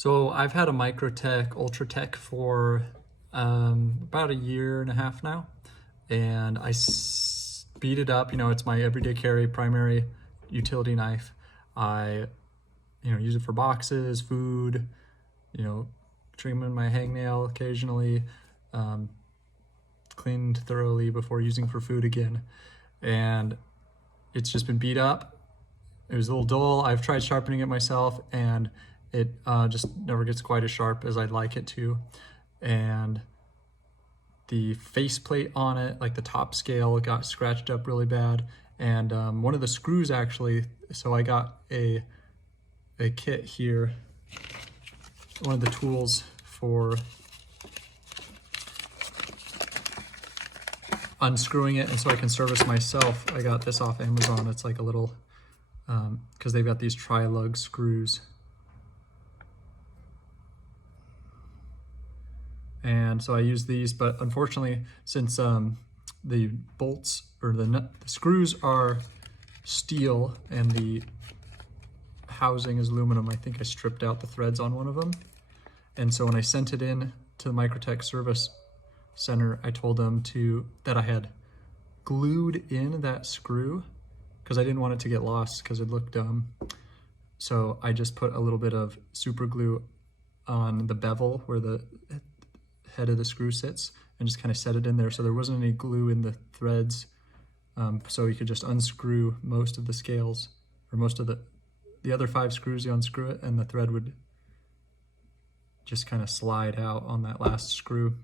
So I've had a Microtech Ultratech for about a year and a half now, and I speed it up. You know, it's my everyday carry primary utility knife. I, use it for boxes, food, trimming my hangnail occasionally, cleaned thoroughly before using for food again. And it's just been beat up. It was a little dull. I've tried sharpening it myself, and it just never gets quite as sharp as I'd like it to. And the faceplate on it, like the top scale, got scratched up really bad. And one of the screws actually, so I got a kit here, one of the tools for unscrewing it, and so I can service myself. I got this off Amazon. It's like a little, because they've got these tri-lug screws. And so I use these, but unfortunately, since the bolts or the screws are steel and the housing is aluminum, I think I stripped out the threads on one of them. And so when I sent it in to the Microtech service center, I told them that I had glued in that screw because I didn't want it to get lost because it looked dumb. So I just put a little bit of super glue on the bevel where the head of the screw sits and just kind of set it in there so there wasn't any glue in the threads, so you could just unscrew most of the scales, or most of the other 5 screws. You unscrew it and the thread would just kind of slide out on that last screw.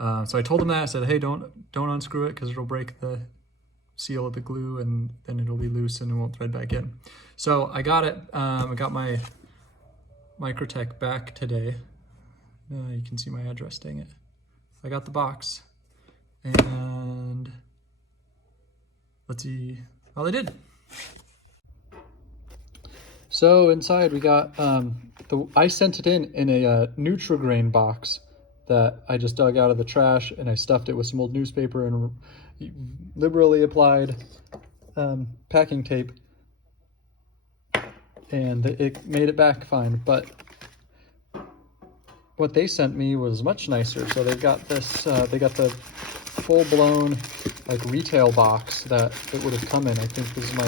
So I told them that. I said, hey, don't unscrew it because it'll break the seal of the glue and then it'll be loose and it won't thread back in. So I got it. I got my Microtech back today. You can see my address, dang it. I got the box, and let's see how they did. So inside we got, I sent it in a Nutrigrain box that I just dug out of the trash, and I stuffed it with some old newspaper and liberally applied packing tape, and it made it back fine. But what they sent me was much nicer. So they've got this, they got the full-blown like retail box that it would have come in. I think this is my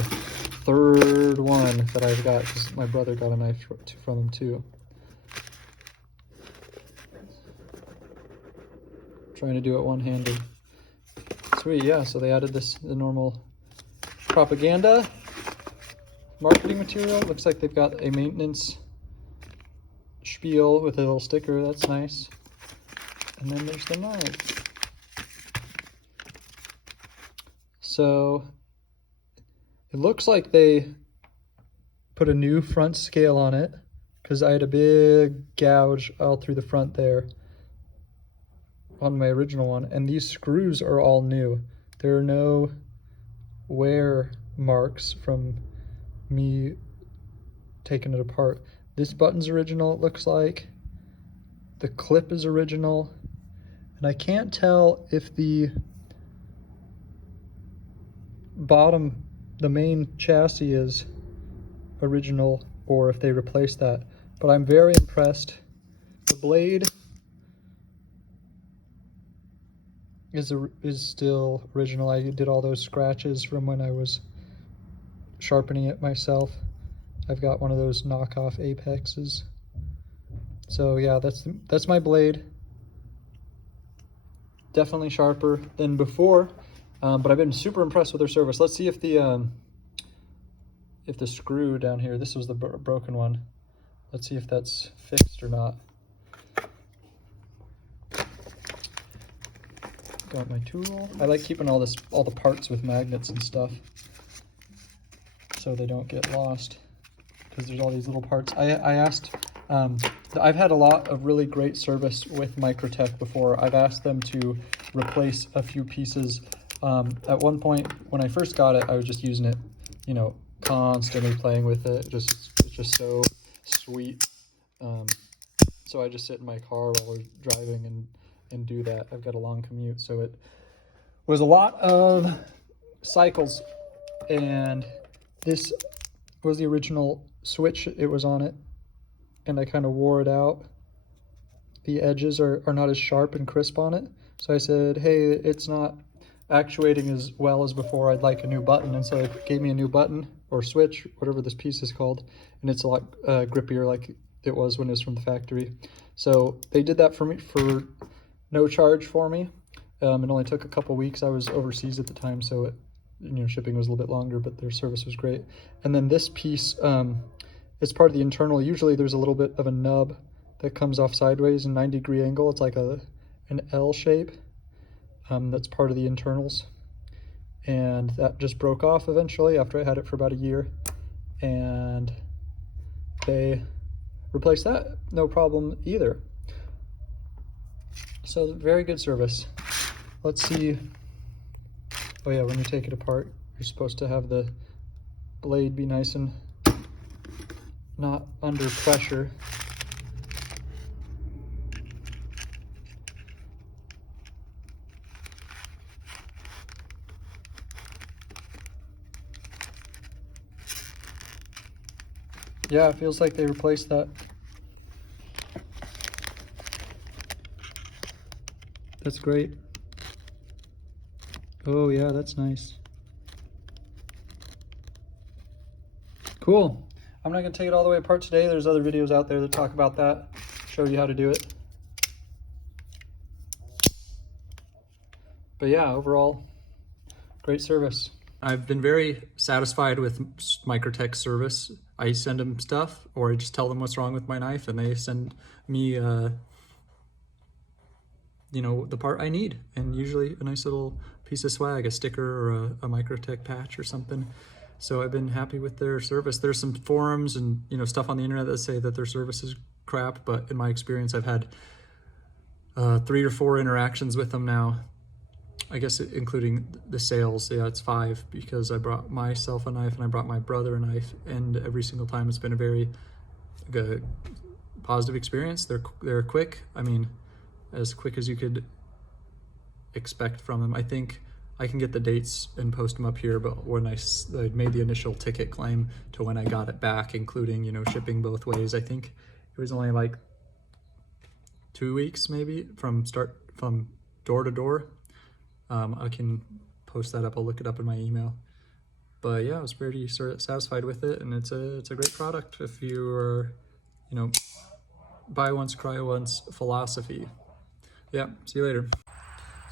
3rd one that I've got because my brother got a knife from them too. Trying to do it one-handed. Sweet, yeah, so they added the normal propaganda marketing material. Looks like they've got a maintenance spiel with a little sticker. That's nice. And then there's the knife. So it looks like they put a new front scale on it because I had a big gouge all through the front there on my original one, and these screws are all new. There are no wear marks from me taking it apart. This button's original, it looks like. The clip is original. And I can't tell if the bottom, the main chassis is original or if they replaced that. But I'm very impressed. The blade is still original. I did all those scratches from when I was sharpening it myself. I've got one of those knockoff Apexes. So yeah, that's my blade. Definitely sharper than before, but I've been super impressed with their service. Let's see if the screw down here, this was the broken one. Let's see if that's fixed or not. Got my tool. I like keeping all the parts with magnets and stuff so they don't get lost, because there's all these little parts. I asked, I've had a lot of really great service with Microtech before. I've asked them to replace a few pieces. At one point, when I first got it, I was just using it, constantly playing with it. It's just so sweet. So I just sit in my car while we're driving and do that. I've got a long commute, so it was a lot of cycles, and this was the original switch. It was on it, and I kind of wore it out. The edges are not as sharp and crisp on it. So I said, hey, it's not actuating as well as before. I'd like a new button. And so they gave me a new button or switch, whatever this piece is called. And it's a lot grippier like it was when it was from the factory. So they did that for me for no charge for me. It only took a couple weeks. I was overseas at the time, so shipping was a little bit longer, but their service was great. And then this piece is part of the internal. Usually there's a little bit of a nub that comes off sideways in 90-degree angle. It's like an L shape. That's part of the internals. And that just broke off eventually after I had it for about a year. And they replaced that, no problem either. So very good service. Let's see. Oh yeah, when you take it apart, you're supposed to have the blade be nice and not under pressure. Yeah, it feels like they replaced that. That's great. Oh yeah, that's nice. Cool. I'm not gonna take it all the way apart today. There's other videos out there that talk about that, show you how to do it. But yeah, overall, great service. I've been very satisfied with Microtech service. I send them stuff, or I just tell them what's wrong with my knife, and they send me the part I need, and usually a nice little piece of swag, a sticker or a Microtech patch or something. So I've been happy with their service. There's some forums and stuff on the internet that say that their service is crap, but in my experience, I've had 3 or 4 interactions with them now. I guess including the sales, yeah, it's 5, because I brought myself a knife and I brought my brother a knife, and every single time it's been a very good, positive experience. They're quick. I mean, as quick as you could expect from them. I think I can get the dates and post them up here, but when I made the initial ticket claim to when I got it back, including shipping both ways, I think it was only like 2 weeks maybe from door to door. I can post that up. I'll look it up in my email. But yeah, I was pretty satisfied with it, and it's a great product if you are, buy once, cry once philosophy. Yeah, see you later.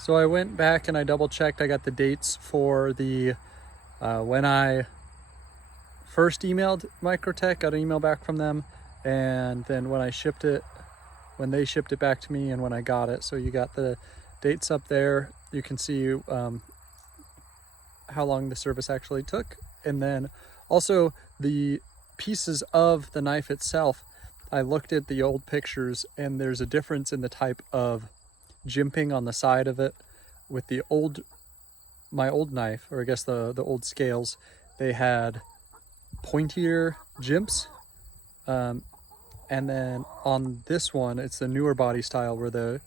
So I went back and I double checked. I got the dates for the when I first emailed Microtech, got an email back from them, and then when they shipped it back to me, and when I got it. So you got the dates up there. You can see how long the service actually took, and then also the pieces of the knife itself. I looked at the old pictures, and there's a difference in the type of jimping on the side of it. With my old knife, or I guess the old scales, they had pointier jimps, and then on this one, it's the newer body style where the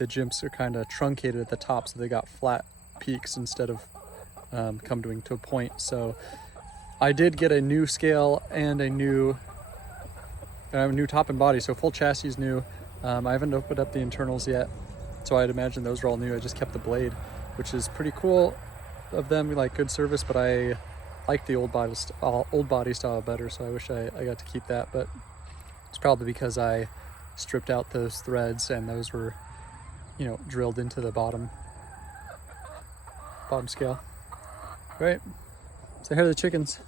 jimps are kind of truncated at the top, so they got flat peaks instead of coming to a point. So I did get a new scale and a new top and body, so full chassis is new. I haven't opened up the internals yet, so I'd imagine those are all new. I just kept the blade, which is pretty cool of them, like good service, but I like the old body style better, so I wish I got to keep that, but it's probably because I stripped out those threads and those were drilled into the bottom scale. Right, so here are the chickens.